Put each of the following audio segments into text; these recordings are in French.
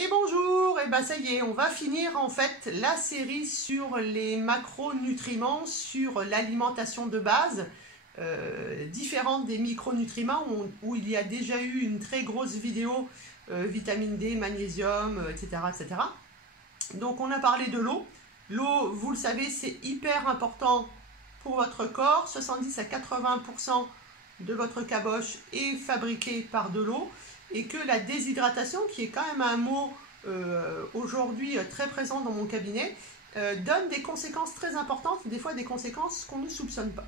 Et bonjour, et ben ça y est, on va finir en fait la série sur les macronutriments, sur l'alimentation de base, différente des micronutriments où il y a déjà eu une très grosse vidéo, vitamine D, magnésium, etc., etc. Donc on a parlé de l'eau. L'eau, vous le savez, c'est hyper important pour votre corps. 70 à 80% de votre caboche est fabriquée par de l'eau. Et que la déshydratation, qui est quand même un mot aujourd'hui très présent dans mon cabinet, donne des conséquences très importantes, des fois des conséquences qu'on ne soupçonne pas.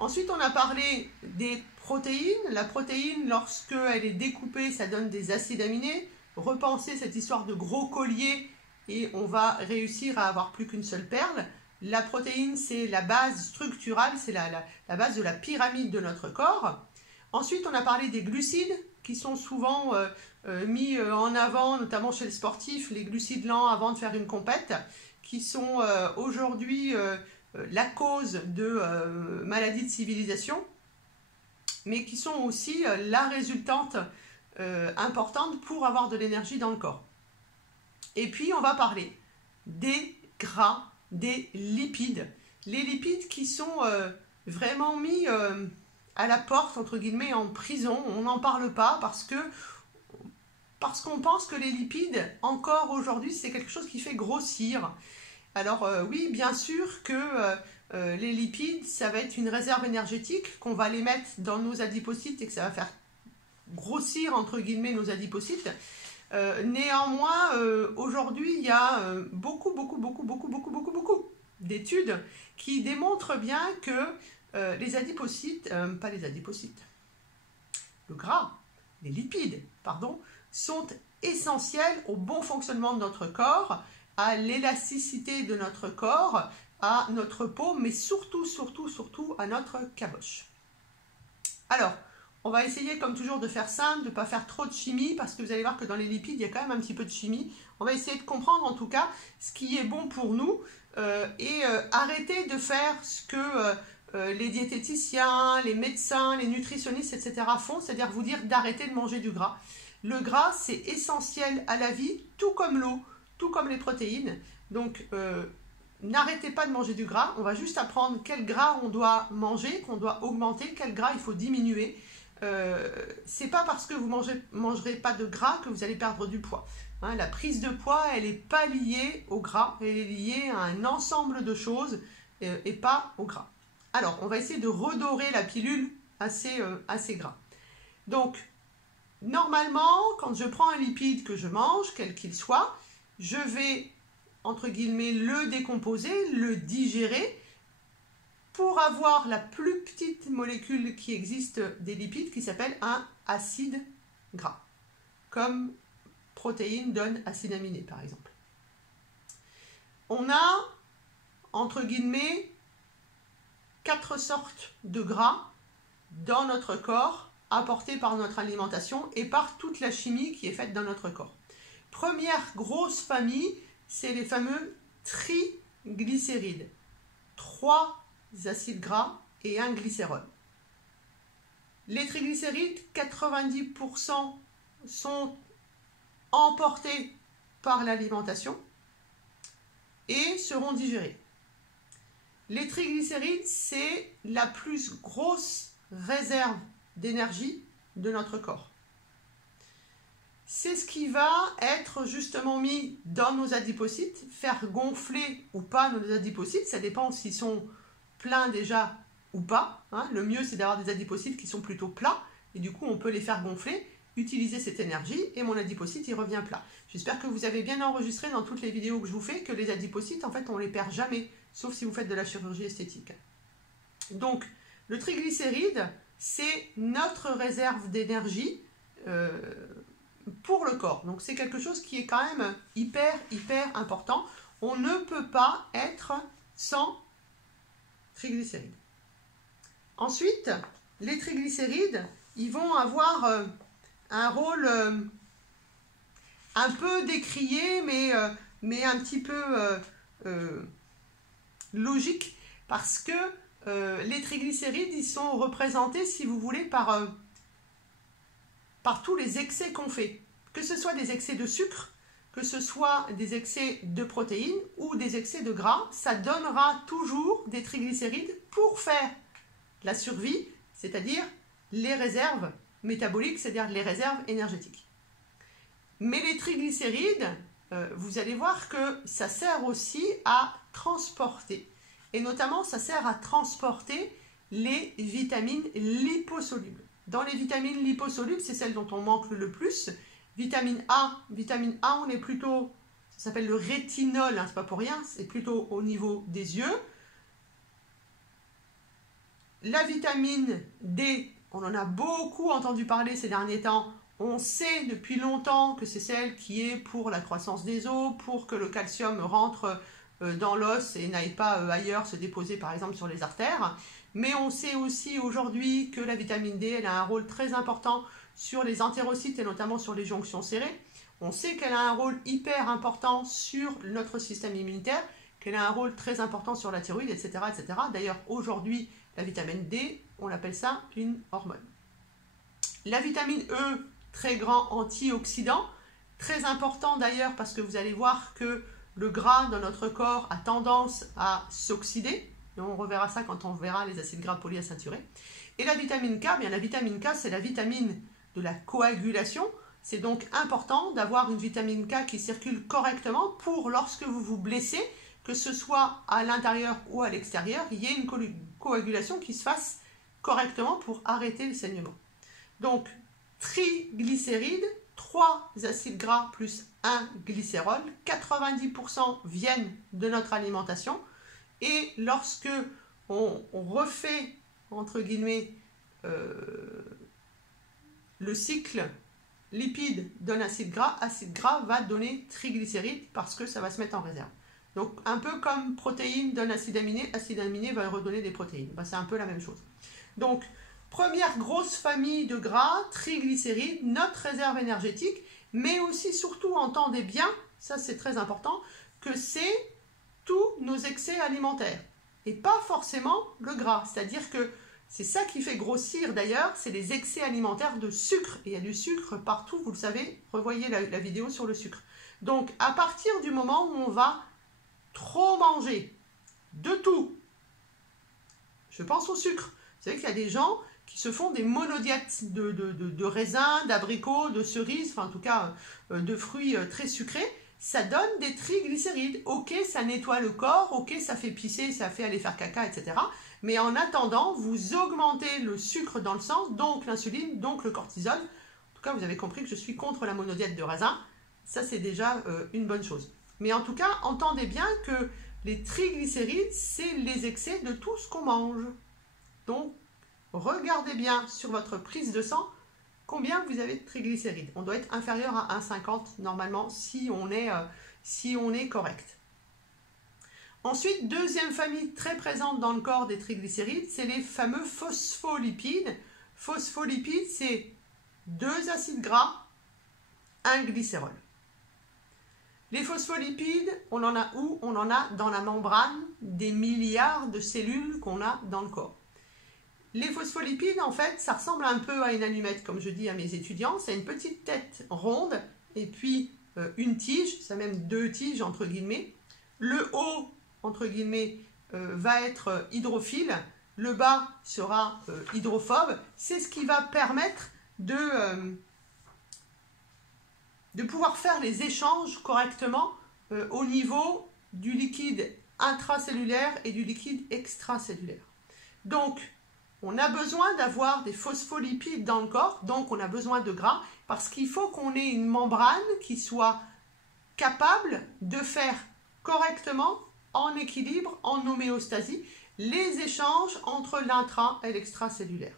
Ensuite, on a parlé des protéines. La protéine, lorsqu'elle est découpée, ça donne des acides aminés. Repensez cette histoire de gros collier et on va réussir à avoir plus qu'une seule perle. La protéine, c'est la base structurale, c'est la base de la pyramide de notre corps. Ensuite, on a parlé des glucides, qui sont souvent mis en avant, notamment chez les sportifs, les glucides lents avant de faire une compète, qui sont aujourd'hui la cause de maladies de civilisation, mais qui sont aussi la résultante importante pour avoir de l'énergie dans le corps. Et puis, on va parler des gras, des lipides. Les lipides qui sont vraiment mis à la porte, entre guillemets, en prison. On n'en parle pas parce qu'on pense que les lipides, encore aujourd'hui, c'est quelque chose qui fait grossir. Alors oui, bien sûr que les lipides, ça va être une réserve énergétique, qu'on va les mettre dans nos adipocytes et que ça va faire grossir, entre guillemets, nos adipocytes. Néanmoins, aujourd'hui, il y a beaucoup d'études qui démontrent bien que les adipocytes, pas les adipocytes, le gras, les lipides, pardon, sont essentiels au bon fonctionnement de notre corps, à l'élasticité de notre corps, à notre peau, mais surtout à notre caboche. Alors, on va essayer comme toujours de faire simple, de ne pas faire trop de chimie, parce que vous allez voir que dans les lipides, il y a quand même un petit peu de chimie. On va essayer de comprendre en tout cas ce qui est bon pour nous et arrêter de faire ce que les diététiciens, les médecins, les nutritionnistes, etc. font, c'est-à-dire vous dire d'arrêter de manger du gras. Le gras, c'est essentiel à la vie, tout comme l'eau, tout comme les protéines. Donc, n'arrêtez pas de manger du gras. On va juste apprendre quel gras on doit manger, qu'on doit augmenter, quel gras il faut diminuer. C'est pas parce que vous mangerez pas de gras que vous allez perdre du poids. Hein, la prise de poids, elle n'est pas liée au gras, elle est liée à un ensemble de choses et pas au gras. Alors, on va essayer de redorer la pilule assez gras. Donc, normalement, quand je prends un lipide que je mange, quel qu'il soit, je vais, entre guillemets, le décomposer, le digérer, pour avoir la plus petite molécule qui existe des lipides qui s'appelle un acide gras, comme protéine donne acide aminé par exemple. On a, entre guillemets, 4 sortes de gras dans notre corps apportés par notre alimentation et par toute la chimie qui est faite dans notre corps. Première grosse famille, c'est les fameux triglycérides. 3 acides gras et un glycérol. Les triglycérides, 90% sont emportés par l'alimentation et seront digérés. Les triglycérides, c'est la plus grosse réserve d'énergie de notre corps. C'est ce qui va être justement mis dans nos adipocytes, faire gonfler ou pas nos adipocytes, ça dépend s'ils sont pleins déjà ou pas. Hein. Le mieux, c'est d'avoir des adipocytes qui sont plutôt plats, et du coup, on peut les faire gonfler, utiliser cette énergie, et mon adipocyte, il revient plat. J'espère que vous avez bien enregistré dans toutes les vidéos que je vous fais que les adipocytes, en fait, on les perd jamais, sauf si vous faites de la chirurgie esthétique. Donc, le triglycéride, c'est notre réserve d'énergie pour le corps. Donc, c'est quelque chose qui est quand même hyper important. On ne peut pas être sans triglycérides. Ensuite, les triglycérides, ils vont avoir un rôle un peu décrié, mais un petit peu logique, parce que les triglycérides, ils sont représentés, si vous voulez, par tous les excès qu'on fait. Que ce soit des excès de sucre, que ce soit des excès de protéines ou des excès de gras, ça donnera toujours des triglycérides pour faire la survie, c'est-à-dire les réserves métaboliques, c'est-à-dire les réserves énergétiques. Mais les triglycérides, vous allez voir que ça sert aussi à transporter, et notamment ça sert à transporter les vitamines liposolubles. Dans les vitamines liposolubles, c'est celles dont on manque le plus. Vitamine A, on est plutôt, ça s'appelle le rétinol, hein, c'est pas pour rien, c'est plutôt au niveau des yeux. La vitamine D, on en a beaucoup entendu parler ces derniers temps. On sait depuis longtemps que c'est celle qui est pour la croissance des os, pour que le calcium rentre dans l'os et n'aille pas ailleurs se déposer par exemple sur les artères. Mais on sait aussi aujourd'hui que la vitamine D, elle a un rôle très important sur les entérocytes et notamment sur les jonctions serrées. On sait qu'elle a un rôle hyper important sur notre système immunitaire, qu'elle a un rôle très important sur la thyroïde, etc. etc. D'ailleurs, aujourd'hui, la vitamine D, on appelle ça une hormone. La vitamine E, très grand antioxydant, très important d'ailleurs parce que vous allez voir que le gras dans notre corps a tendance à s'oxyder. On reverra ça quand on verra les acides gras polyinsaturés. Et la vitamine K, bien la vitamine K, c'est la vitamine de la coagulation. C'est donc important d'avoir une vitamine K qui circule correctement pour lorsque vous vous blessez, que ce soit à l'intérieur ou à l'extérieur, il y ait une coagulation qui se fasse correctement pour arrêter le saignement. Donc, triglycérides, 3 acides gras plus 1 glycérol, 90% viennent de notre alimentation. Et lorsque on refait, entre guillemets, le cycle lipide donne acide gras va donner triglycérides parce que ça va se mettre en réserve. Donc un peu comme protéines donne acide aminé va redonner des protéines. Ben, c'est un peu la même chose. Donc première grosse famille de gras, triglycérides, notre réserve énergétique, mais aussi surtout entendez bien, ça c'est très important, que c'est tous nos excès alimentaires et pas forcément le gras. C'est-à-dire que c'est ça qui fait grossir d'ailleurs, c'est les excès alimentaires de sucre. Et il y a du sucre partout, vous le savez, revoyez la vidéo sur le sucre. Donc à partir du moment où on va trop manger de tout, je pense au sucre. Vous savez qu'il y a des gens qui se font des monodiètes de raisins, d'abricots, de cerises, enfin en tout cas de fruits très sucrés. Ça donne des triglycérides. Ok, ça nettoie le corps, ok, ça fait pisser, ça fait aller faire caca, etc. Mais en attendant, vous augmentez le sucre dans le sang, donc l'insuline, donc le cortisol. En tout cas, vous avez compris que je suis contre la monodiète de raisin. Ça, c'est déjà une bonne chose. Mais en tout cas, entendez bien que les triglycérides, c'est les excès de tout ce qu'on mange. Donc, regardez bien sur votre prise de sang combien vous avez de triglycérides. On doit être inférieur à 1,50 normalement si on est correct. Ensuite, deuxième famille très présente dans le corps des triglycérides, c'est les fameux phospholipides. Phospholipides, c'est 2 acides gras, 1 glycérol. Les phospholipides, on en a où? On en a dans la membrane des milliards de cellules qu'on a dans le corps. Les phospholipides, en fait, ça ressemble un peu à une allumette, comme je dis à mes étudiants. C'est une petite tête ronde et puis une tige, ça même 2 tiges entre guillemets. Le haut, entre guillemets, va être hydrophile. Le bas sera hydrophobe. C'est ce qui va permettre de pouvoir faire les échanges correctement au niveau du liquide intracellulaire et du liquide extracellulaire. Donc, on a besoin d'avoir des phospholipides dans le corps, donc on a besoin de gras, parce qu'il faut qu'on ait une membrane qui soit capable de faire correctement, en équilibre, en homéostasie, les échanges entre l'intra et l'extracellulaire.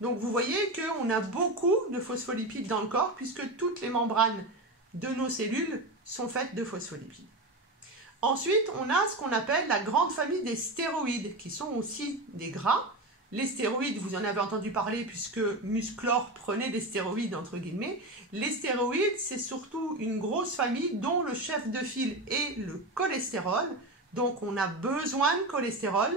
Donc vous voyez qu'on a beaucoup de phospholipides dans le corps, puisque toutes les membranes de nos cellules sont faites de phospholipides. Ensuite, on a ce qu'on appelle la grande famille des stéroïdes, qui sont aussi des gras. Les stéroïdes, vous en avez entendu parler puisque Musclor prenait des stéroïdes entre guillemets. Les stéroïdes, c'est surtout une grosse famille dont le chef de file est le cholestérol. Donc on a besoin de cholestérol.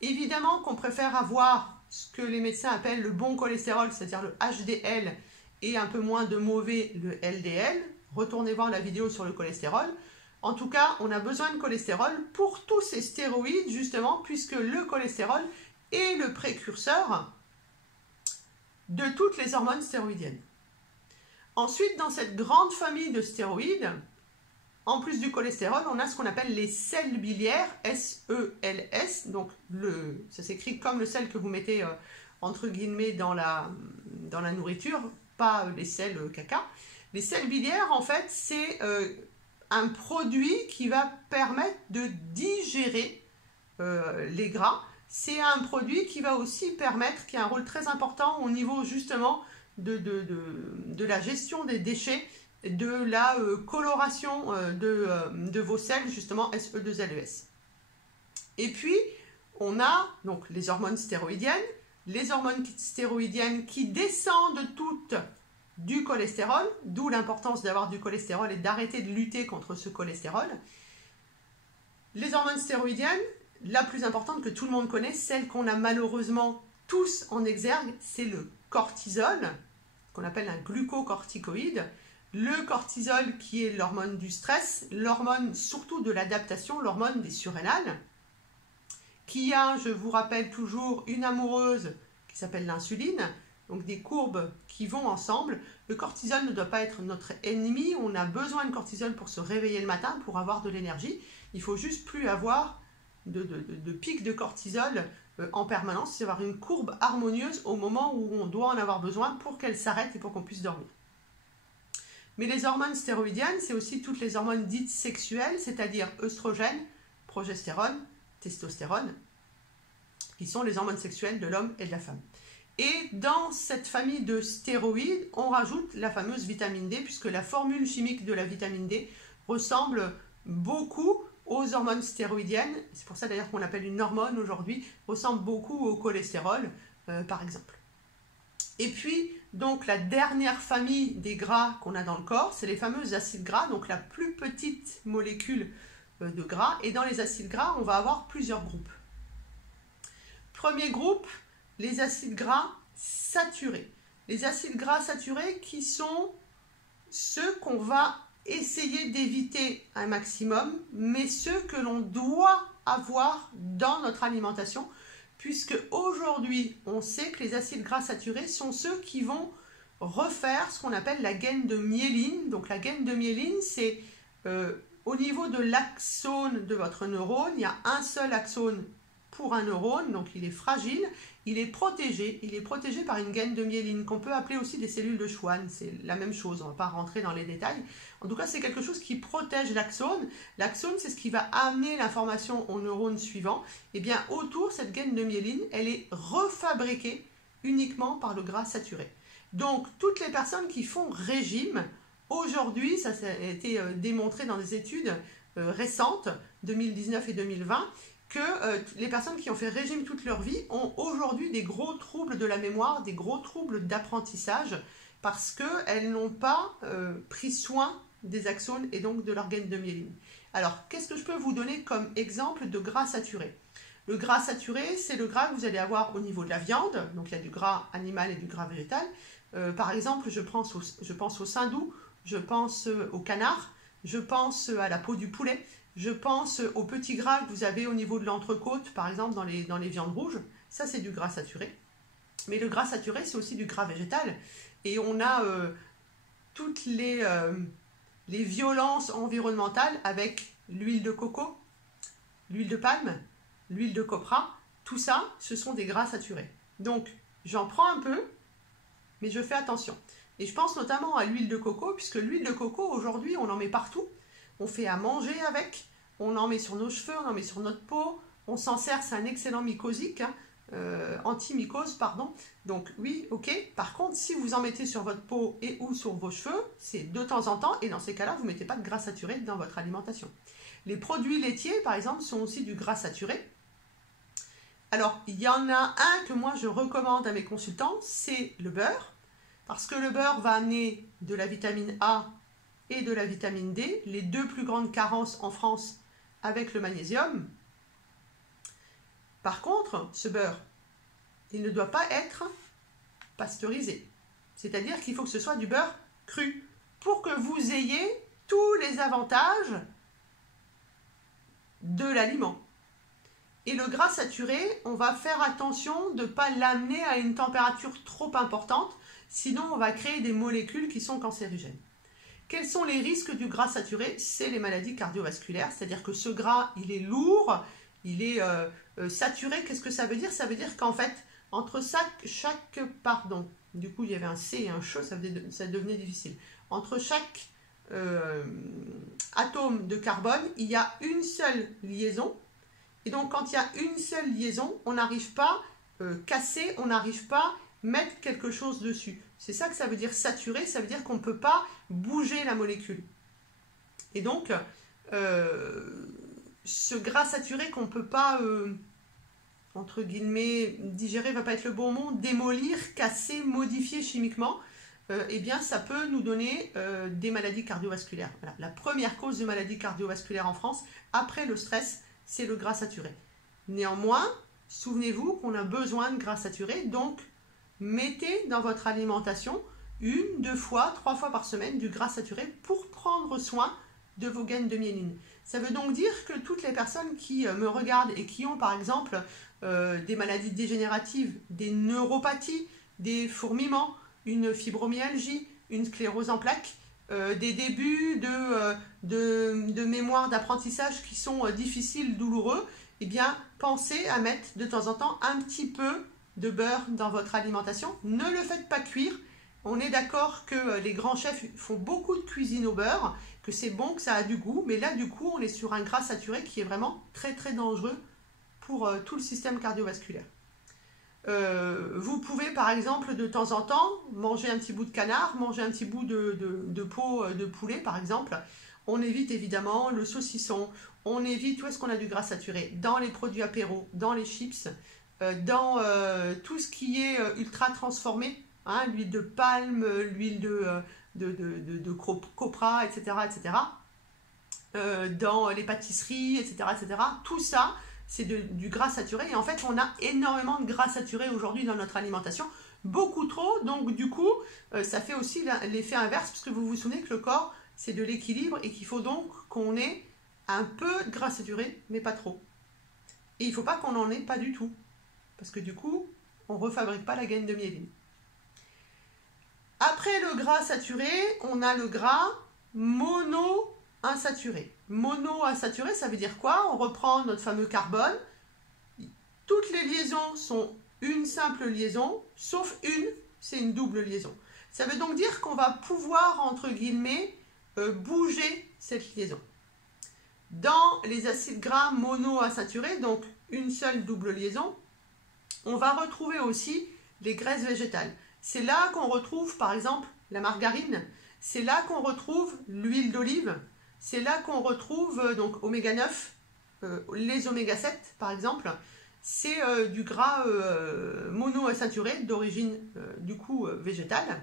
Évidemment qu'on préfère avoir ce que les médecins appellent le bon cholestérol, c'est-à-dire le HDL, et un peu moins de mauvais, le LDL. retournez voir la vidéo sur le cholestérol. En tout cas, on a besoin de cholestérol pour tous ces stéroïdes, justement, puisque le cholestérol est le précurseur de toutes les hormones stéroïdiennes. Ensuite, dans cette grande famille de stéroïdes, en plus du cholestérol, on a ce qu'on appelle les sels biliaires, SELS, donc ça s'écrit comme le sel que vous mettez entre guillemets dans la nourriture, pas les sels caca. Les sels biliaires, en fait, c'est un produit qui va permettre de digérer les gras. C'est un produit qui va aussi permettre, qui a un rôle très important au niveau justement de la gestion des déchets, de la coloration de vos sels, justement SE2LES. Et puis, on a donc les hormones stéroïdiennes qui descendent toutes du cholestérol, d'où l'importance d'avoir du cholestérol et d'arrêter de lutter contre ce cholestérol. Les hormones stéroïdiennes, la plus importante que tout le monde connaît, celle qu'on a malheureusement tous en exergue, c'est le cortisol, qu'on appelle un glucocorticoïde. Le cortisol qui est l'hormone du stress, l'hormone surtout de l'adaptation, l'hormone des surrénales, qui a, je vous rappelle toujours, une amoureuse qui s'appelle l'insuline, donc des courbes qui vont ensemble. Le cortisol ne doit pas être notre ennemi, on a besoin de cortisol pour se réveiller le matin, pour avoir de l'énergie. Il faut juste plus avoir de pic de cortisol en permanence, c'est avoir une courbe harmonieuse au moment où on doit en avoir besoin pour qu'elle s'arrête et pour qu'on puisse dormir. Mais les hormones stéroïdiennes, c'est aussi toutes les hormones dites sexuelles, c'est-à-dire œstrogène, progestérone, testostérone, qui sont les hormones sexuelles de l'homme et de la femme. Et dans cette famille de stéroïdes, on rajoute la fameuse vitamine D, puisque la formule chimique de la vitamine D ressemble beaucoup aux hormones stéroïdiennes. C'est pour ça d'ailleurs qu'on l'appelle une hormone aujourd'hui, ressemble beaucoup au cholestérol, par exemple. Et puis, donc, la dernière famille des gras qu'on a dans le corps, c'est les fameux acides gras, donc la plus petite molécule de gras. Et dans les acides gras, on va avoir plusieurs groupes. Premier groupe, les acides gras saturés. Les acides gras saturés qui sont ceux qu'on va essayer d'éviter un maximum, mais ceux que l'on doit avoir dans notre alimentation, puisque aujourd'hui, on sait que les acides gras saturés sont ceux qui vont refaire ce qu'on appelle la gaine de myéline. Donc la gaine de myéline, c'est au niveau de l'axone de votre neurone, il y a un seul axone pour un neurone, donc il est fragile, il est protégé par une gaine de myéline qu'on peut appeler aussi des cellules de Schwann, c'est la même chose, on ne va pas rentrer dans les détails. En tout cas, c'est quelque chose qui protège l'axone. L'axone, c'est ce qui va amener l'information au neurone suivant. Et bien autour, cette gaine de myéline, elle est refabriquée uniquement par le gras saturé. Donc, toutes les personnes qui font régime, aujourd'hui, ça a été démontré dans des études récentes, 2019 et 2020, que les personnes qui ont fait régime toute leur vie ont aujourd'hui des gros troubles de la mémoire, des gros troubles d'apprentissage, parce qu'elles n'ont pas pris soin des axones et donc de leur gaine de myéline. Alors, qu'est-ce que je peux vous donner comme exemple de gras saturé? Le gras saturé, c'est le gras que vous allez avoir au niveau de la viande, donc il y a du gras animal et du gras végétal. Par exemple, je pense au saindoux, je pense au canard, je pense à la peau du poulet, je pense au petit gras que vous avez au niveau de l'entrecôte, par exemple dans les viandes rouges. Ça, c'est du gras saturé. Mais le gras saturé, c'est aussi du gras végétal. Et on a toutes les violences environnementales avec l'huile de coco, l'huile de palme, l'huile de copra. Tout ça, ce sont des gras saturés. Donc, j'en prends un peu, mais je fais attention. Et je pense notamment à l'huile de coco, puisque l'huile de coco, aujourd'hui, on en met partout. On fait à manger avec, on en met sur nos cheveux, on en met sur notre peau, on s'en sert, c'est un excellent mycosique, hein, anti-mycose, pardon. Donc oui, ok. Par contre, si vous en mettez sur votre peau et ou sur vos cheveux, c'est de temps en temps, et dans ces cas-là, vous ne mettez pas de gras saturé dans votre alimentation. Les produits laitiers, par exemple, sont aussi du gras saturé. Alors, il y en a un que moi je recommande à mes consultants, c'est le beurre, parce que le beurre va amener de la vitamine A et de la vitamine D, les deux plus grandes carences en France avec le magnésium. Par contre, ce beurre, il ne doit pas être pasteurisé. C'est-à-dire qu'il faut que ce soit du beurre cru. pour que vous ayez tous les avantages de l'aliment. Et le gras saturé, on va faire attention de ne pas l'amener à une température trop importante, sinon on va créer des molécules qui sont cancérigènes. Quels sont les risques du gras saturé? C'est les maladies cardiovasculaires, c'est-à-dire que ce gras, il est lourd, il est saturé. Qu'est-ce que ça veut dire? Ça veut dire qu'en fait, entre du coup il y avait un C et un CH, ça devenait difficile. Entre chaque atome de carbone, il y a une seule liaison. Et donc, quand il y a une seule liaison, on n'arrive pas casser, on n'arrive pas mettre quelque chose dessus. C'est ça que ça veut dire saturé, ça veut dire qu'on ne peut pas bouger la molécule. Et donc, ce gras saturé qu'on ne peut pas, entre guillemets, digérer, ne va pas être le bon mot, démolir, casser, modifier chimiquement, eh bien, ça peut nous donner des maladies cardiovasculaires. Voilà. La première cause de maladies cardiovasculaires en France, après le stress, c'est le gras saturé. Néanmoins, souvenez-vous qu'on a besoin de gras saturé, donc mettez dans votre alimentation 1, 2 fois, 3 fois par semaine du gras saturé pour prendre soin de vos gaines de myéline. Ça veut donc dire que toutes les personnes qui me regardent et qui ont par exemple des maladies dégénératives, des neuropathies, des fourmillements, une fibromyalgie, une sclérose en plaques, des débuts de mémoire d'apprentissage qui sont difficiles, douloureux, eh bien, pensez à mettre de temps en temps un petit peu de beurre dans votre alimentation. Ne le faites pas cuire. On est d'accord que les grands chefs font beaucoup de cuisine au beurre, que c'est bon, que ça a du goût, mais là, du coup, on est sur un gras saturé qui est vraiment très, très dangereux pour tout le système cardiovasculaire. Vous pouvez par exemple de temps en temps manger un petit bout de canard, manger un petit bout de peau de poulet par exemple. On évite évidemment le saucisson, on évite où est-ce qu'on a du gras saturé, dans les produits apéros, dans les chips, dans tout ce qui est ultra transformé, hein, l'huile de palme, l'huile de copra, etc. etc. Dans les pâtisseries, etc. etc. Tout ça, c'est du gras saturé. Et en fait, on a énormément de gras saturé aujourd'hui dans notre alimentation. Beaucoup trop. Donc, du coup, ça fait aussi l'effet inverse. Parce que vous vous souvenez que le corps, c'est de l'équilibre. Et qu'il faut donc qu'on ait un peu de gras saturé, mais pas trop. Et il ne faut pas qu'on n'en ait pas du tout. Parce que du coup, on ne refabrique pas la gaine de myéline. Après le gras saturé, on a le gras monoinsaturé. Monoinsaturé, ça veut dire quoi? On reprend notre fameux carbone. Toutes les liaisons sont une simple liaison, sauf une, c'est une double liaison. Ça veut donc dire qu'on va pouvoir, entre guillemets, bouger cette liaison. Dans les acides gras monoinsaturés, donc une seule double liaison, on va retrouver aussi les graisses végétales. C'est là qu'on retrouve, par exemple, la margarine. C'est là qu'on retrouve l'huile d'olive. C'est là qu'on retrouve donc oméga 9, les oméga 7 par exemple. C'est du gras monoinsaturé d'origine du coup végétale.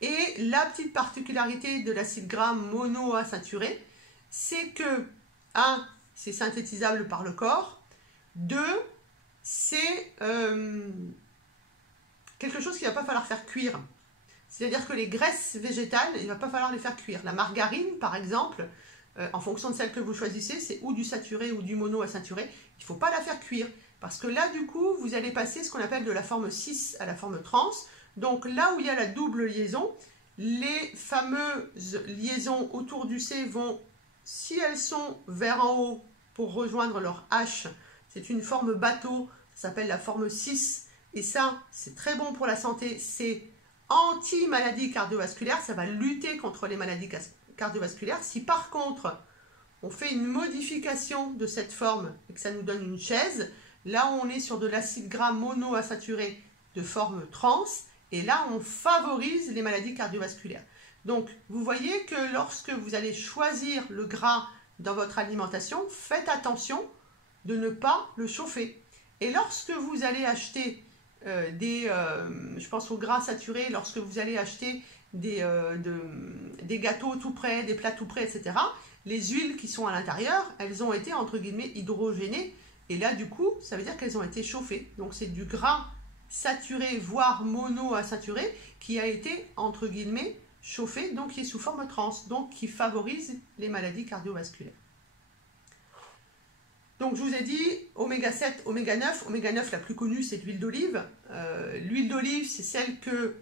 Et la petite particularité de l'acide gras monoinsaturé, c'est que 1, c'est synthétisable par le corps. 2, c'est quelque chose qu'il ne va pas falloir faire cuire. C'est-à-dire que les graisses végétales, il ne va pas falloir les faire cuire. La margarine, par exemple, en fonction de celle que vous choisissez, c'est ou du saturé ou du monoinsaturé. Il ne faut pas la faire cuire. Parce que là, du coup, vous allez passer ce qu'on appelle de la forme cis à la forme trans. Donc là où il y a la double liaison, les fameuses liaisons autour du C vont, si elles sont vers en haut pour rejoindre leur H, c'est une forme bateau, ça s'appelle la forme cis. Et ça, c'est très bon pour la santé, c'est anti-maladie cardiovasculaire, ça va lutter contre les maladies cardiovasculaires. Si par contre, on fait une modification de cette forme et que ça nous donne une chaise, là on est sur de l'acide gras monoinsaturé de forme trans, et là on favorise les maladies cardiovasculaires. Donc vous voyez que lorsque vous allez choisir le gras dans votre alimentation, faites attention de ne pas le chauffer. Et lorsque vous allez acheter je pense au gras saturé, lorsque vous allez acheter des gâteaux tout prêts, des plats tout prêts, etc., les huiles qui sont à l'intérieur, elles ont été, entre guillemets, hydrogénées. Et là, du coup, ça veut dire qu'elles ont été chauffées. Donc, c'est du gras saturé, voire monoinsaturé, qui a été, entre guillemets, chauffé, donc qui est sous forme trans, donc qui favorise les maladies cardiovasculaires. Donc je vous ai dit oméga 7, oméga 9. Oméga 9, la plus connue, c'est l'huile d'olive. L'huile d'olive, c'est celle que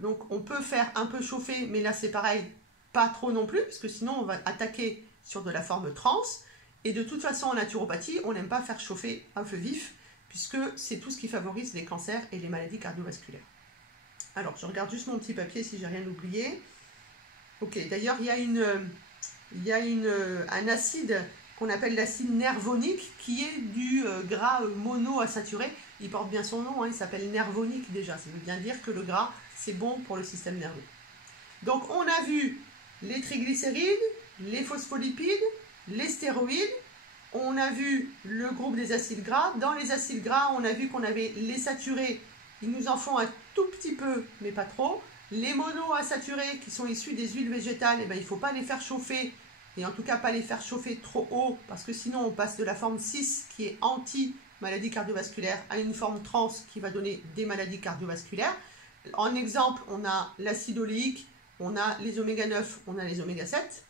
donc on peut faire un peu chauffer, mais là c'est pareil, pas trop non plus, parce que sinon on va attaquer sur de la forme trans. Et de toute façon, en naturopathie, on n'aime pas faire chauffer à feu vif, puisque c'est tout ce qui favorise les cancers et les maladies cardiovasculaires. Alors, je regarde juste mon petit papier si j'ai rien oublié. Ok, d'ailleurs, il y a un acide qu'on appelle l'acide nervonique, qui est du gras monoinsaturé. Il porte bien son nom, hein, il s'appelle nervonique déjà. Ça veut bien dire que le gras, c'est bon pour le système nerveux. Donc, on a vu les triglycérides, les phospholipides, les stéroïdes. On a vu le groupe des acides gras. Dans les acides gras, on a vu qu'on avait les saturés. Ils nous en font un tout petit peu, mais pas trop. Les monoinsaturés qui sont issus des huiles végétales, eh ben, il ne faut pas les faire chauffer. Et en tout cas, pas les faire chauffer trop haut, parce que sinon, on passe de la forme 6, qui est anti-maladie cardiovasculaire, à une forme trans, qui va donner des maladies cardiovasculaires. En exemple, on a l'acide oléique, on a les oméga 9, on a les oméga 7.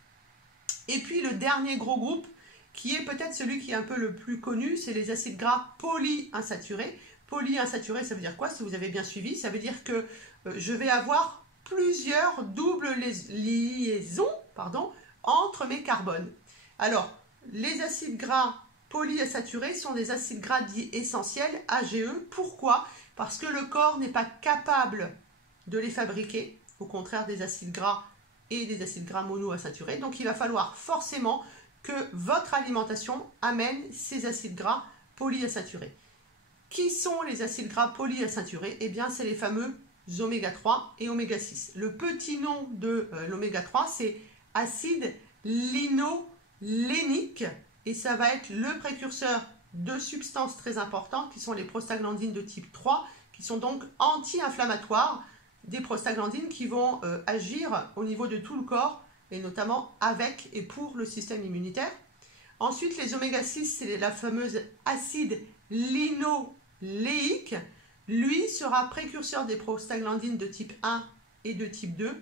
Et puis, le dernier gros groupe, qui est peut-être celui qui est un peu le plus connu, c'est les acides gras polyinsaturés. Polyinsaturés, ça veut dire quoi? Si vous avez bien suivi, ça veut dire que je vais avoir plusieurs doubles liaisons, entre mes carbones. Alors, les acides gras polyinsaturés sont des acides gras dits essentiels, AGE. Pourquoi? Parce que le corps n'est pas capable de les fabriquer, au contraire des acides gras et des acides gras monoinsaturés. Donc, il va falloir forcément que votre alimentation amène ces acides gras polyinsaturés. Qui sont les acides gras polyinsaturés? Eh bien, c'est les fameux oméga 3 et oméga 6. Le petit nom de l'oméga 3, c'est acide linolénique, et ça va être le précurseur de substances très importantes qui sont les prostaglandines de type 3, qui sont donc anti-inflammatoires, des prostaglandines qui vont agir au niveau de tout le corps, et notamment avec et pour le système immunitaire. Ensuite, les oméga 6, c'est la fameuse acide linoléique. Lui sera précurseur des prostaglandines de type 1 et de type 2,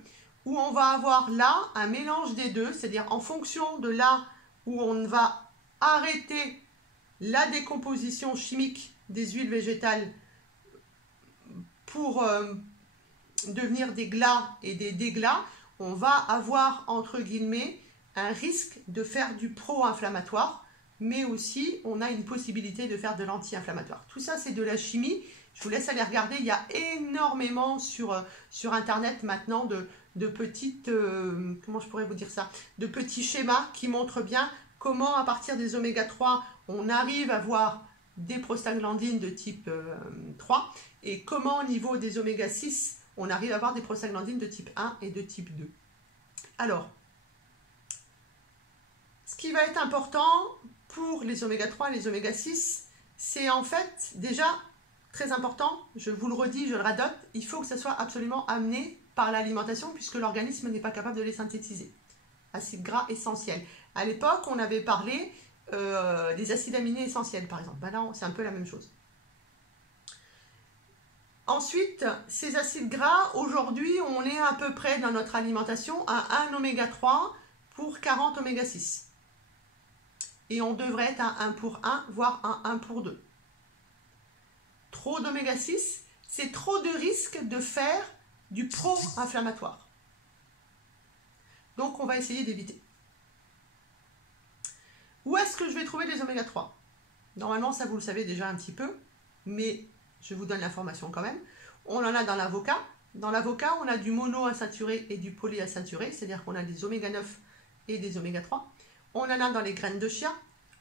où on va avoir là un mélange des deux, c'est-à-dire en fonction de là où on va arrêter la décomposition chimique des huiles végétales pour devenir des glas et des déglas, on va avoir, entre guillemets, un risque de faire du pro-inflammatoire, mais aussi on a une possibilité de faire de l'anti-inflammatoire. Tout ça, c'est de la chimie. Je vous laisse aller regarder. Il y a énormément sur Internet maintenant de petites, comment je pourrais vous dire ça, de petits schémas qui montrent bien comment, à partir des oméga 3, on arrive à avoir des prostaglandines de type 3 et comment, au niveau des oméga 6, on arrive à avoir des prostaglandines de type 1 et de type 2. Alors, ce qui va être important pour les oméga 3 et les oméga 6, c'est en fait déjà très important, je vous le redis, je le radote, il faut que ça soit absolument amené par l'alimentation puisque l'organisme n'est pas capable de les synthétiser. Acides gras essentiels. À l'époque, on avait parlé des acides aminés essentiels, par exemple. Ben là, c'est un peu la même chose. Ensuite, ces acides gras, aujourd'hui, on est à peu près dans notre alimentation à 1 oméga 3 pour 40 oméga 6. Et on devrait être à 1 pour 1, voire à 1 pour 2. Trop d'oméga 6, c'est trop de risque de faire du pro-inflammatoire. Donc, on va essayer d'éviter. Où est-ce que je vais trouver des oméga 3? Normalement, ça, vous le savez déjà un petit peu, mais je vous donne l'information quand même. On en a dans l'avocat. Dans l'avocat, on a du monoinsaturé et du polyinsaturé, c'est-à-dire qu'on a des oméga 9 et des oméga 3. On en a dans les graines de chia.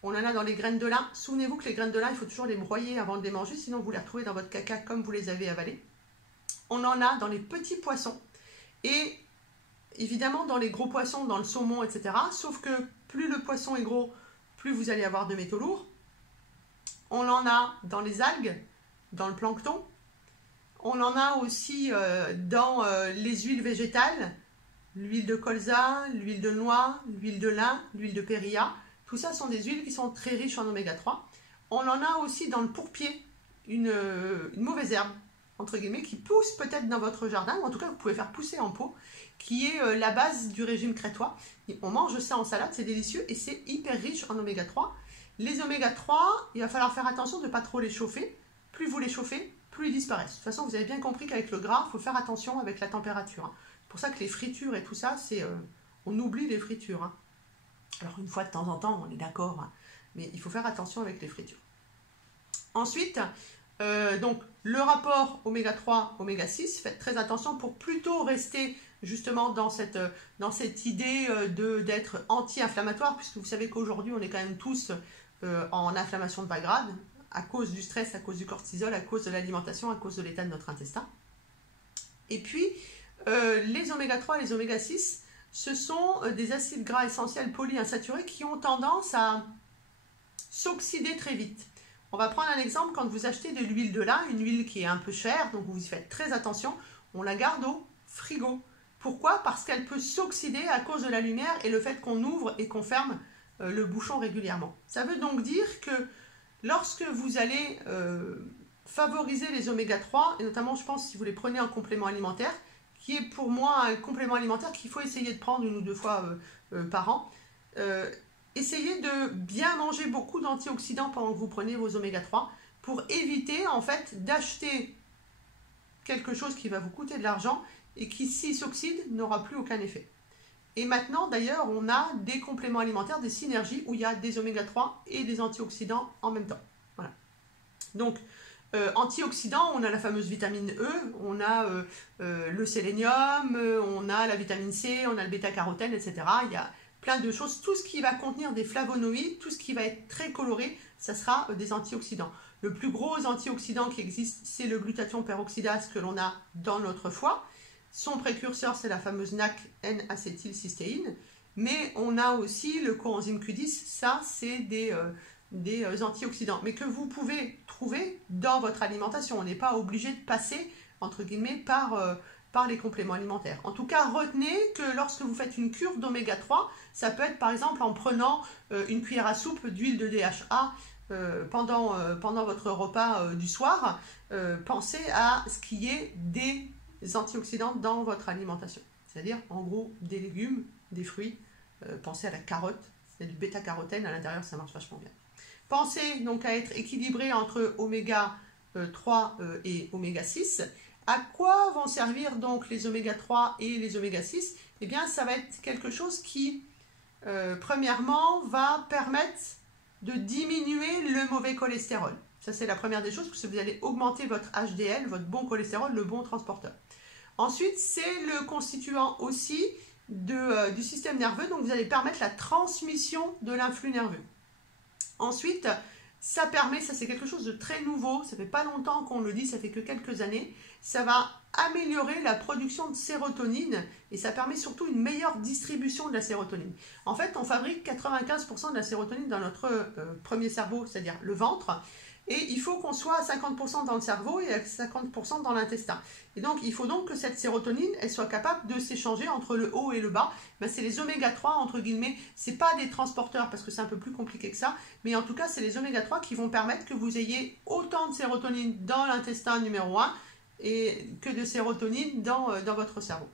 On en a dans les graines de lin. Souvenez-vous que les graines de lin, il faut toujours les broyer avant de les manger, sinon vous les retrouvez dans votre caca comme vous les avez avalées. On en a dans les petits poissons. Et évidemment, dans les gros poissons, dans le saumon, etc. Sauf que plus le poisson est gros, plus vous allez avoir de métaux lourds. On en a dans les algues, dans le plancton. On en a aussi dans les huiles végétales, l'huile de colza, l'huile de noix, l'huile de lin, l'huile de périlla. Tout ça sont des huiles qui sont très riches en oméga 3. On en a aussi dans le pourpier, une mauvaise herbe, entre guillemets, qui pousse peut-être dans votre jardin, ou en tout cas vous pouvez faire pousser en pot. qui est la base du régime crétois. Et on mange ça en salade, c'est délicieux et c'est hyper riche en oméga 3. Les oméga 3, il va falloir faire attention de ne pas trop les chauffer. Plus vous les chauffez, plus ils disparaissent. De toute façon, vous avez bien compris qu'avec le gras, il faut faire attention avec la température. C'est pour ça que les fritures et tout ça, on oublie les fritures. Alors une fois de temps en temps, on est d'accord, mais il faut faire attention avec les fritures. Ensuite, donc le rapport oméga 3, oméga 6, faites très attention pour plutôt rester justement dans cette idée d'être anti-inflammatoire, puisque vous savez qu'aujourd'hui on est quand même tous en inflammation de bas grade, à cause du stress, à cause du cortisol, à cause de l'alimentation, à cause de l'état de notre intestin. Et puis, les oméga 3 et les oméga 6, ce sont des acides gras essentiels polyinsaturés qui ont tendance à s'oxyder très vite. On va prendre un exemple, quand vous achetez de l'huile de lin, une huile qui est un peu chère, donc vous y faites très attention, on la garde au frigo. Pourquoi? Parce qu'elle peut s'oxyder à cause de la lumière et le fait qu'on ouvre et qu'on ferme le bouchon régulièrement. Ça veut donc dire que lorsque vous allez favoriser les oméga 3, et notamment je pense si vous les prenez en complément alimentaire, qui est pour moi un complément alimentaire qu'il faut essayer de prendre 1 ou 2 fois par an, essayez de bien manger beaucoup d'antioxydants pendant que vous prenez vos oméga 3 pour éviter en fait d'acheter quelque chose qui va vous coûter de l'argent et qui, s'il s'oxyde, n'aura plus aucun effet. Et maintenant, d'ailleurs, on a des compléments alimentaires, des synergies où il y a des oméga 3 et des antioxydants en même temps. Voilà. Donc, antioxydants, on a la fameuse vitamine E, on a le sélénium, on a la vitamine C, on a le bêta-carotène, etc. Il y a plein de choses. Tout ce qui va contenir des flavonoïdes, tout ce qui va être très coloré, ça sera des antioxydants. Le plus gros antioxydant qui existe, c'est le glutathion peroxydase que l'on a dans notre foie. Son précurseur, c'est la fameuse NAC, N-acétylcystéine. Mais on a aussi le coenzyme Q10, ça, c'est des antioxydants. Mais que vous pouvez trouver dans votre alimentation. On n'est pas obligé de passer, entre guillemets, par les compléments alimentaires. En tout cas, retenez que lorsque vous faites une cure d'oméga 3, ça peut être par exemple en prenant une cuillère à soupe d'huile de DHA pendant votre repas du soir. Pensez à ce qu'il y ait des antioxydants dans votre alimentation. C'est-à-dire, en gros, des légumes, des fruits. Pensez à la carotte, il y a du bêta-carotène à l'intérieur, ça marche vachement bien. Pensez donc à être équilibré entre oméga 3 et oméga 6. À quoi vont servir donc les oméga 3 et les oméga 6? Eh bien, ça va être quelque chose qui, premièrement, va permettre de diminuer le mauvais cholestérol. Ça, c'est la première des choses, parce que vous allez augmenter votre HDL, votre bon cholestérol, le bon transporteur. Ensuite, c'est le constituant aussi du système nerveux, donc vous allez permettre la transmission de l'influx nerveux. Ensuite, ça permet, ça c'est quelque chose de très nouveau, ça fait pas longtemps qu'on le dit, ça fait que quelques années, ça va améliorer la production de sérotonine et ça permet surtout une meilleure distribution de la sérotonine. En fait, on fabrique 95% de la sérotonine dans notre premier cerveau, c'est-à-dire le ventre, et il faut qu'on soit à 50% dans le cerveau et à 50% dans l'intestin. Et donc, il faut donc que cette sérotonine, elle soit capable de s'échanger entre le haut et le bas. Ben, c'est les oméga 3, entre guillemets, c'est pas des transporteurs parce que c'est un peu plus compliqué que ça, mais en tout cas, c'est les oméga 3 qui vont permettre que vous ayez autant de sérotonine dans l'intestin numéro 1 et que de sérotonine dans votre cerveau.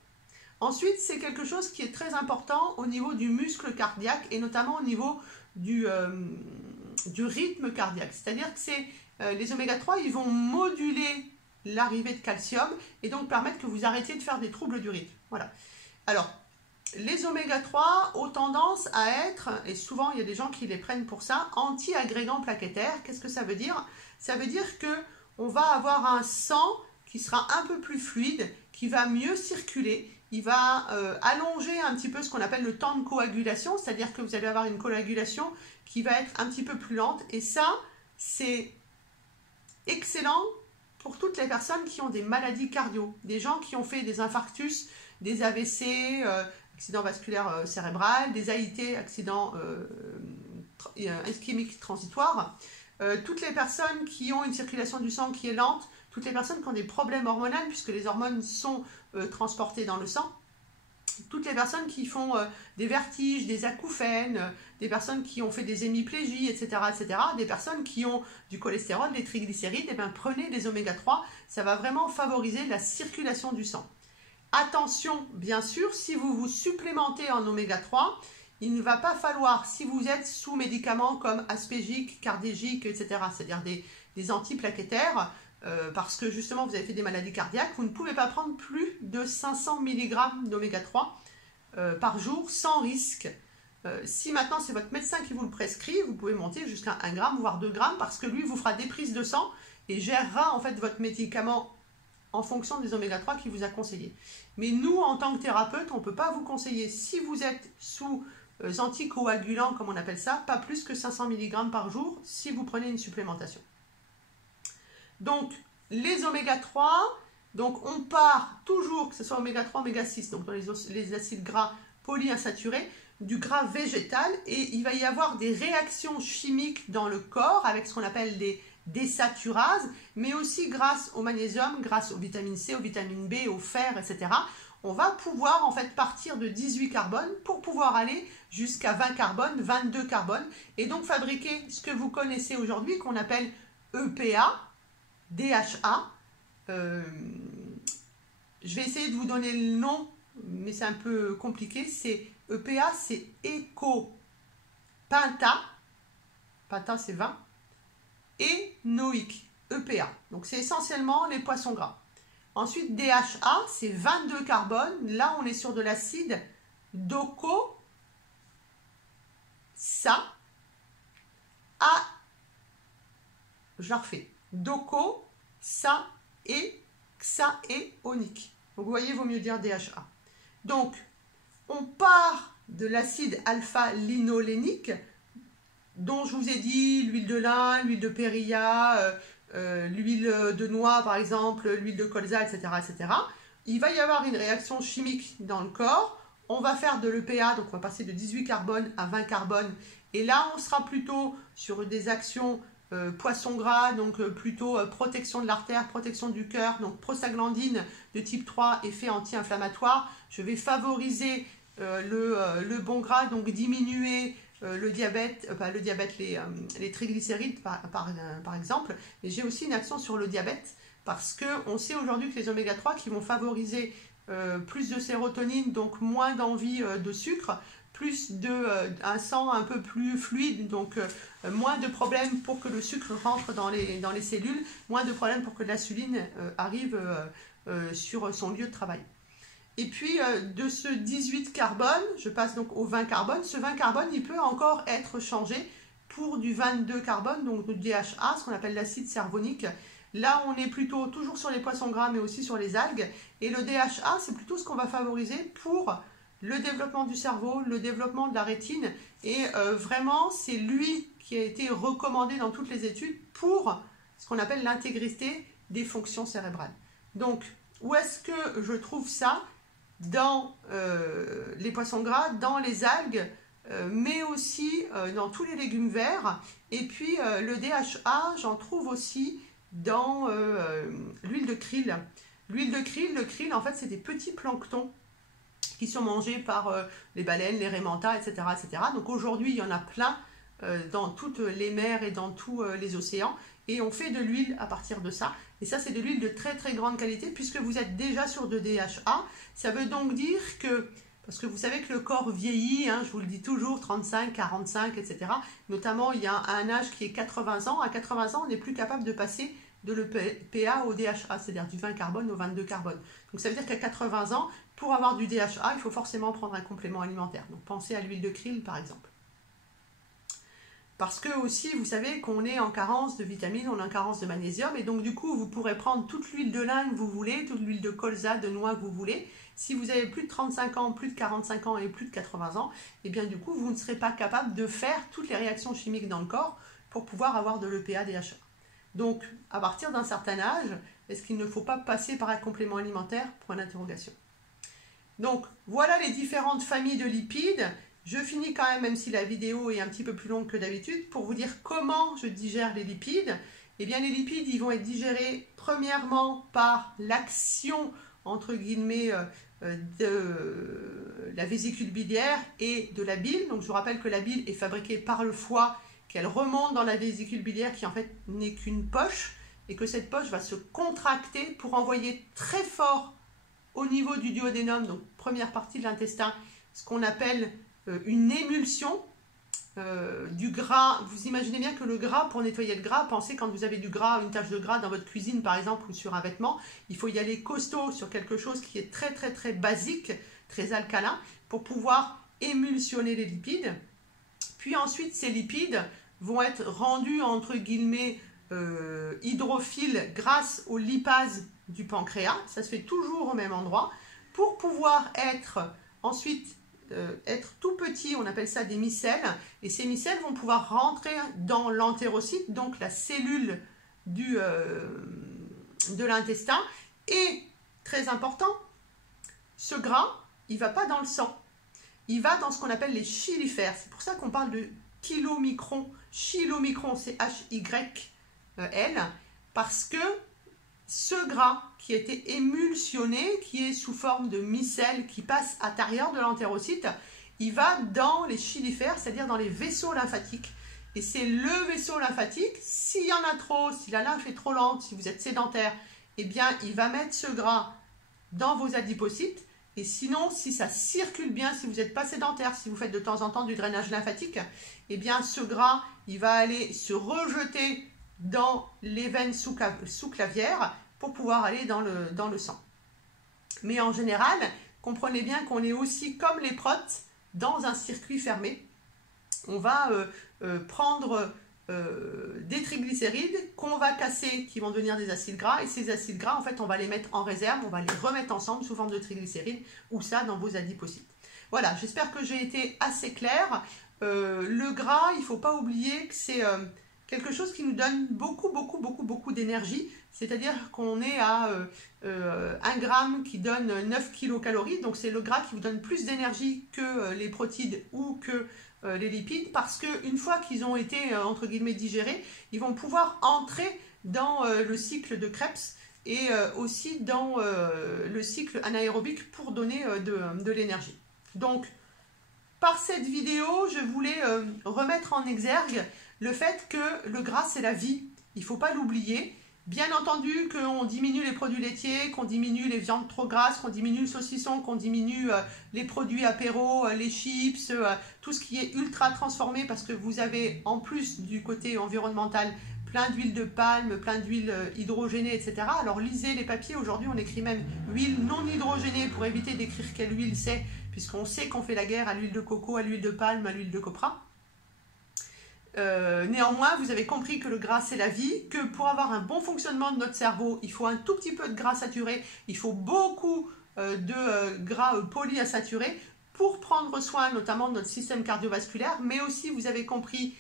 Ensuite, c'est quelque chose qui est très important au niveau du muscle cardiaque et notamment au niveau du rythme cardiaque. C'est-à-dire que les oméga 3, ils vont moduler l'arrivée de calcium et donc permettre que vous arrêtiez de faire des troubles du rythme. Voilà. Alors, les oméga 3 ont tendance à être, et souvent il y a des gens qui les prennent pour ça, anti-agrégants plaquettaires. Qu'est-ce que ça veut dire? Ça veut dire qu'on va avoir un sang qui sera un peu plus fluide, qui va mieux circuler. Il va allonger un petit peu ce qu'on appelle le temps de coagulation, c'est-à-dire que vous allez avoir une coagulation qui va être un petit peu plus lente. Et ça, c'est excellent pour toutes les personnes qui ont des maladies cardio, des gens qui ont fait des infarctus, des AVC, accident vasculaire cérébral, des AIT, accident ischémique transitoire, toutes les personnes qui ont une circulation du sang qui est lente, toutes les personnes qui ont des problèmes hormonaux, puisque les hormones sont transportées dans le sang, toutes les personnes qui font des vertiges, des acouphènes, des personnes qui ont fait des hémiplégies, etc., des personnes qui ont du cholestérol, des triglycérides, et bien prenez les oméga 3, ça va vraiment favoriser la circulation du sang. attention, bien sûr, si vous vous supplémentez en oméga 3, il ne va pas falloir, si vous êtes sous médicaments comme aspégique, cardégique, etc., c'est-à-dire des antiplaquettaires, parce que justement vous avez fait des maladies cardiaques, vous ne pouvez pas prendre plus de 500 mg d'oméga 3 par jour sans risque. Si maintenant c'est votre médecin qui vous le prescrit, vous pouvez monter jusqu'à 1 gramme, voire 2 grammes, parce que lui vous fera des prises de sang et gérera en fait votre médicament en fonction des oméga 3 qu'il vous a conseillé. Mais nous, en tant que thérapeute, on ne peut pas vous conseiller, si vous êtes sous anticoagulants, comme on appelle ça, pas plus que 500 mg par jour si vous prenez une supplémentation. Donc, les oméga 3, donc on part toujours, que ce soit oméga 3, oméga 6, donc dans les acides gras polyinsaturés, du gras végétal, et il va y avoir des réactions chimiques dans le corps avec ce qu'on appelle des désaturases, mais aussi grâce au magnésium, grâce aux vitamines C, aux vitamines B, au fer, etc. On va pouvoir en fait partir de 18 carbones pour pouvoir aller jusqu'à 20 carbones, 22 carbones, et donc fabriquer ce que vous connaissez aujourd'hui qu'on appelle EPA, DHA. Je vais essayer de vous donner le nom, mais c'est un peu compliqué. C'est EPA, c'est Eco Penta. Penta, c'est 20. Et Noïque, EPA. Donc, c'est essentiellement les poissons gras. Ensuite, DHA, c'est 22 carbones. Là, on est sur de l'acide doco, ça, A. Je la refais. Doco, ça et xaéonique. Donc, vous voyez, il vaut mieux dire DHA. Donc, on part de l'acide alpha-linolénique, dont je vous ai dit l'huile de lin, l'huile de périlla, l'huile de noix par exemple, l'huile de colza, etc., etc. Il va y avoir une réaction chimique dans le corps. On va faire de l'EPA, donc on va passer de 18 carbones à 20 carbones. Et là, on sera plutôt sur des actions poisson gras, donc plutôt protection de l'artère, protection du cœur, donc prostaglandine de type 3, effet anti-inflammatoire. Je vais favoriser le bon gras, donc diminuer le diabète, les triglycérides par exemple. Mais j'ai aussi une action sur le diabète parce qu'on sait aujourd'hui que les oméga 3 qui vont favoriser plus de sérotonine, donc moins d'envie de sucre, plus un sang un peu plus fluide, donc moins de problèmes pour que le sucre rentre dans les cellules, moins de problèmes pour que l'insuline arrive sur son lieu de travail. Et puis de ce 18 carbone, je passe donc au 20 carbone. Ce 20 carbone, il peut encore être changé pour du 22 carbone, donc du DHA, ce qu'on appelle l'acide cervonique. Là, on est plutôt toujours sur les poissons gras, mais aussi sur les algues. Et le DHA, c'est plutôt ce qu'on va favoriser pour le développement du cerveau, le développement de la rétine. Et vraiment, c'est lui qui a été recommandé dans toutes les études pour ce qu'on appelle l'intégrité des fonctions cérébrales. Donc, où est-ce que je trouve ça? Dans les poissons gras, dans les algues, mais aussi dans tous les légumes verts. Et puis le DHA, j'en trouve aussi dans l'huile de krill. L'huile de krill, le krill, en fait, c'est des petits planctons qui sont mangés par les baleines, les raies manta, etc., etc. Donc aujourd'hui, il y en a plein dans toutes les mers et dans tous les océans. Et on fait de l'huile à partir de ça. Et ça, c'est de l'huile de très très grande qualité puisque vous êtes déjà sur de DHA. Ça veut donc dire que, parce que vous savez que le corps vieillit, hein, je vous le dis toujours, 35, 45, etc. Notamment, il y a un âge qui est 80 ans. À 80 ans, on n'est plus capable de passer de l'EPA au DHA, c'est-à-dire du 20 carbone au 22 carbone. Donc ça veut dire qu'à 80 ans, pour avoir du DHA, il faut forcément prendre un complément alimentaire. Donc pensez à l'huile de krill par exemple. Parce que aussi, vous savez qu'on est en carence de vitamines, on est en carence de magnésium, et donc du coup, vous pourrez prendre toute l'huile de lin que vous voulez, toute l'huile de colza, de noix que vous voulez. Si vous avez plus de 35 ans, plus de 45 ans et plus de 80 ans, et bien du coup, vous ne serez pas capable de faire toutes les réactions chimiques dans le corps pour pouvoir avoir de l'EPA, DHA. Donc, à partir d'un certain âge, est-ce qu'il ne faut pas passer par un complément alimentaire? Point d'interrogation. Donc, voilà les différentes familles de lipides. Je finis quand même si la vidéo est un petit peu plus longue que d'habitude, pour vous dire comment je digère les lipides. Eh bien, les lipides, ils vont être digérés premièrement par l'action, entre guillemets, de la vésicule biliaire et de la bile. Donc, je vous rappelle que la bile est fabriquée par le foie, qu'elle remonte dans la vésicule biliaire qui en fait n'est qu'une poche, et que cette poche va se contracter pour envoyer très fort au niveau du duodénum, donc première partie de l'intestin, ce qu'on appelle une émulsion du gras. Vous imaginez bien que le gras, pour nettoyer le gras, pensez quand vous avez du gras, une tache de gras dans votre cuisine par exemple ou sur un vêtement, il faut y aller costaud sur quelque chose qui est très très très basique, très alcalin, pour pouvoir émulsionner les lipides. Puis ensuite ces lipides vont être rendus entre guillemets hydrophiles grâce aux lipases du pancréas. Ça se fait toujours au même endroit pour pouvoir être ensuite être tout petit, on appelle ça des micelles, et ces micelles vont pouvoir rentrer dans l'entérocyte, donc la cellule de l'intestin, et très important, ce gras, il ne va pas dans le sang, il va dans ce qu'on appelle les chylifères, c'est pour ça qu'on parle de kilomicrons, chylomicrons c'est H-Y-L, parce que ce gras qui a été émulsionné, qui est sous forme de micelle, qui passe à l'intérieur de l'entérocyte, il va dans les chylifères, c'est-à-dire dans les vaisseaux lymphatiques. Et c'est le vaisseau lymphatique, s'il y en a trop, si la lymphe est trop lente, si vous êtes sédentaire, eh bien, il va mettre ce gras dans vos adipocytes. Et sinon, si ça circule bien, si vous n'êtes pas sédentaire, si vous faites de temps en temps du drainage lymphatique, eh bien, ce gras, il va aller se rejeter dans les veines sous-clavières pour pouvoir aller dans le sang. Mais en général, comprenez bien qu'on est aussi comme les protes dans un circuit fermé. On va prendre des triglycérides qu'on va casser, qui vont devenir des acides gras, et ces acides gras, en fait, on va les mettre en réserve, on va les remettre ensemble sous forme de triglycérides, ou ça dans vos adipocytes. Voilà, j'espère que j'ai été assez claire. Le gras, il ne faut pas oublier que c'est quelque chose qui nous donne beaucoup d'énergie, c'est-à-dire qu'on est à 1 gramme qui donne 9 kilocalories, donc c'est le gras qui vous donne plus d'énergie que les protides ou que les lipides, parce qu'une fois qu'ils ont été, entre guillemets, digérés, ils vont pouvoir entrer dans le cycle de Krebs et aussi dans le cycle anaérobique pour donner de l'énergie. Donc, par cette vidéo, je voulais remettre en exergue le fait que le gras, c'est la vie. Il ne faut pas l'oublier. Bien entendu qu'on diminue les produits laitiers, qu'on diminue les viandes trop grasses, qu'on diminue le saucisson, qu'on diminue les produits apéro, les chips, tout ce qui est ultra transformé, parce que vous avez, en plus du côté environnemental, plein d'huile de palme, plein d'huile hydrogénée, etc. Alors lisez les papiers, aujourd'hui on écrit même huile non hydrogénée pour éviter d'écrire quelle huile c'est, puisqu'on sait qu'on fait la guerre à l'huile de coco, à l'huile de palme, à l'huile de copra. Néanmoins, vous avez compris que le gras c'est la vie, que pour avoir un bon fonctionnement de notre cerveau, il faut un tout petit peu de gras saturé, il faut beaucoup de gras polyinsaturés pour prendre soin notamment de notre système cardiovasculaire, mais aussi vous avez compris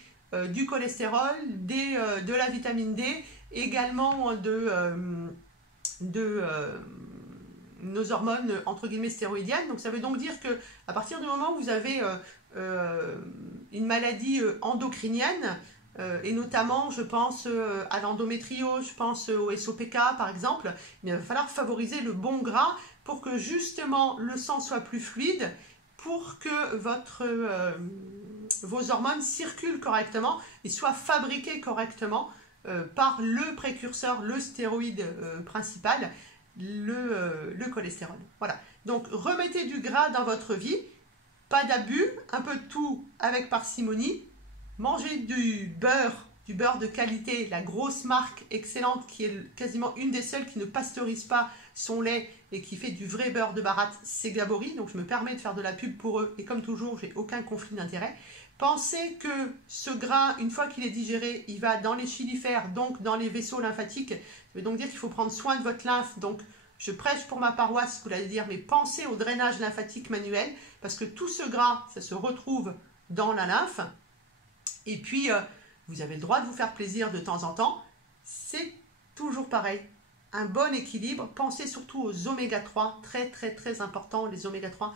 du cholestérol, de la vitamine D, également de nos hormones entre guillemets stéroïdiennes. Donc ça veut donc dire que à partir du moment où vous avez une maladie endocrinienne, et notamment je pense à l'endométriose, je pense au SOPK par exemple, il va falloir favoriser le bon gras pour que justement le sang soit plus fluide, pour que vos hormones circulent correctement et soient fabriquées correctement par le précurseur, le stéroïde principal, le cholestérol. Voilà, donc remettez du gras dans votre vie, pas d'abus, un peu de tout avec parcimonie, mangez du beurre de qualité, la grosse marque excellente qui est quasiment une des seules qui ne pasteurise pas son lait et qui fait du vrai beurre de baratte, c'est Gabori, donc je me permets de faire de la pub pour eux et comme toujours, j'ai aucun conflit d'intérêt. Pensez que ce gras, une fois qu'il est digéré, il va dans les chylifères, donc dans les vaisseaux lymphatiques. Ça veut donc dire qu'il faut prendre soin de votre lymphe. Donc, je prêche pour ma paroisse, vous l'allez dire, mais pensez au drainage lymphatique manuel, parce que tout ce gras, ça se retrouve dans la lymphe. Et puis, vous avez le droit de vous faire plaisir de temps en temps. C'est toujours pareil. Un bon équilibre. Pensez surtout aux oméga 3, très important, les oméga 3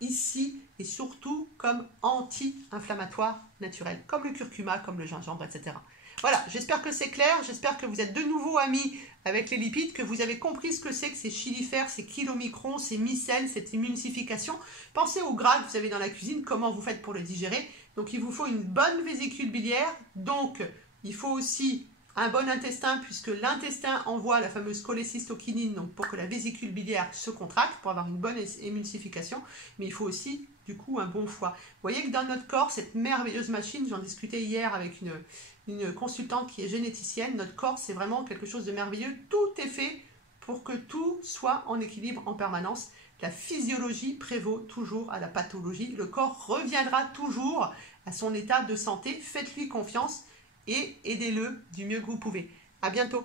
ici, et surtout comme anti-inflammatoires naturels, comme le curcuma, comme le gingembre, etc. Voilà, j'espère que c'est clair, j'espère que vous êtes de nouveau amis avec les lipides, que vous avez compris ce que c'est que ces chylifères, ces kilomicrons, ces micelles, cette émulsification. Pensez au gras que vous avez dans la cuisine, comment vous faites pour le digérer. Donc il vous faut une bonne vésicule biliaire, donc il faut aussi un bon intestin, puisque l'intestin envoie la fameuse cholécystokinine, donc pour que la vésicule biliaire se contracte, pour avoir une bonne émulsification, mais il faut aussi du coup un bon foie. Vous voyez que dans notre corps, cette merveilleuse machine, j'en discutais hier avec une consultante qui est généticienne, notre corps c'est vraiment quelque chose de merveilleux, tout est fait pour que tout soit en équilibre en permanence. La physiologie prévaut toujours à la pathologie, le corps reviendra toujours à son état de santé, faites-lui confiance et aidez-le du mieux que vous pouvez. À bientôt.